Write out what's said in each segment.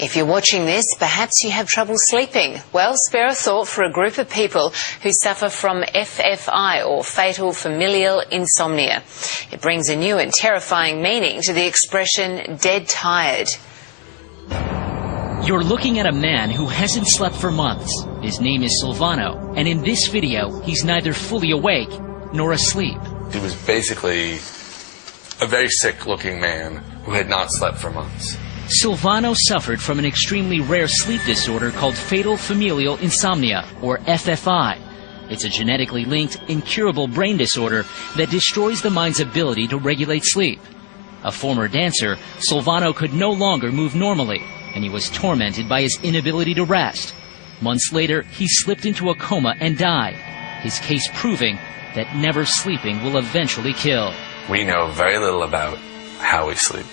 If you're watching this, perhaps you have trouble sleeping. Well, spare a thought for a group of people who suffer from FFI, or fatal familial insomnia. It brings a new and terrifying meaning to the expression dead tired. You're looking at a man who hasn't slept for months. His name is Silvano, and in this video, he's neither fully awake nor asleep. He was basically a very sick-looking man who had not slept for months. Silvano suffered from an extremely rare sleep disorder called fatal familial insomnia, or FFI. It's a genetically linked, incurable brain disorder that destroys the mind's ability to regulate sleep. A former dancer, Silvano could no longer move normally, and he was tormented by his inability to rest. Months later, he slipped into a coma and died, his case proving that never sleeping will eventually kill. We know very little about how we sleep,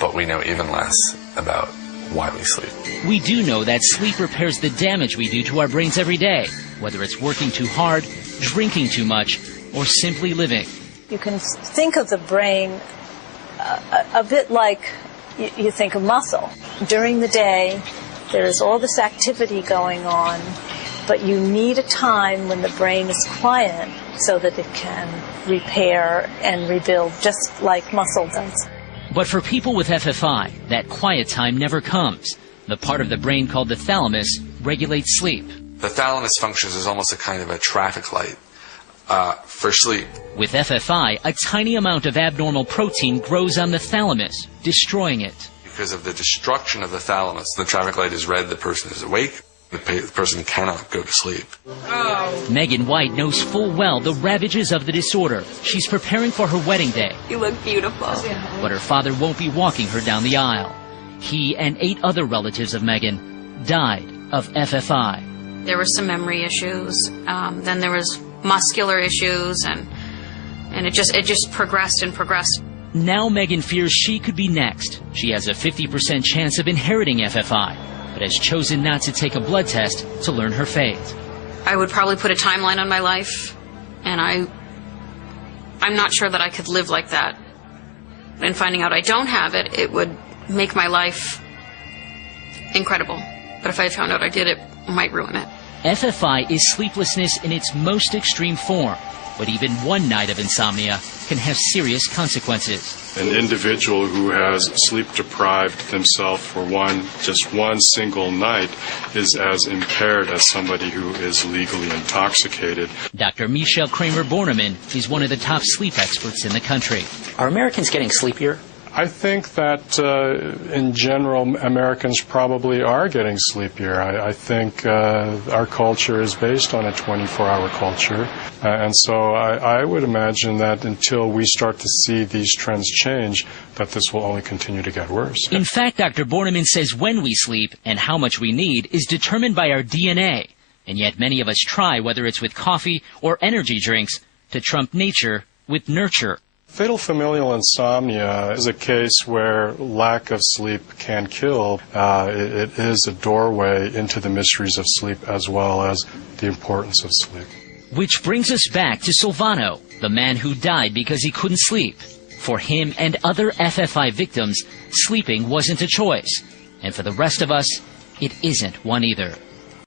but we know even less about why we sleep. We do know that sleep repairs the damage we do to our brains every day, whether it's working too hard, drinking too much, or simply living. You can think of the brain a bit like you think of muscle. During the day, there is all this activity going on, but you need a time when the brain is quiet so that it can repair and rebuild just like muscle does. But for people with FFI, that quiet time never comes. The part of the brain called the thalamus regulates sleep. The thalamus functions as almost a kind of a traffic light for sleep. With FFI, a tiny amount of abnormal protein grows on the thalamus, destroying it. Because of the destruction of the thalamus, the traffic light is red, the person is awake, the person cannot go to sleep. Megan White knows full well the ravages of the disorder. She's preparing for her wedding day. You look beautiful. But her father won't be walking her down the aisle. He and 8 other relatives of Megan died of FFI. There were some memory issues. Then there was muscular issues, and it just progressed and progressed. Now Megan fears she could be next. She has a 50% chance of inheriting FFI, but has chosen not to take a blood test to learn her fate. I would probably put a timeline on my life, and I'm not sure that I could live like that. And finding out I don't have it, it would make my life incredible. But if I found out I did, it might ruin it. FFI is sleeplessness in its most extreme form, but even one night of insomnia can have serious consequences. An individual who has sleep-deprived themselves for just one single night is as impaired as somebody who is legally intoxicated. Dr. Michelle Kramer-Borneman is one of the top sleep experts in the country. Are Americans getting sleepier? I think that in general, Americans probably are getting sleepier. I think our culture is based on a 24-hour culture. And so I would imagine that until we start to see these trends change, that this will only continue to get worse. In fact, Dr. Borneman says when we sleep and how much we need is determined by our DNA. And yet many of us try, whether it's with coffee or energy drinks, to trump nature with nurture. Fatal familial insomnia is a case where lack of sleep can kill. It is a doorway into the mysteries of sleep as well as the importance of sleep. Which brings us back to Silvano, the man who died because he couldn't sleep. For him and other FFI victims, sleeping wasn't a choice. And for the rest of us, it isn't one either.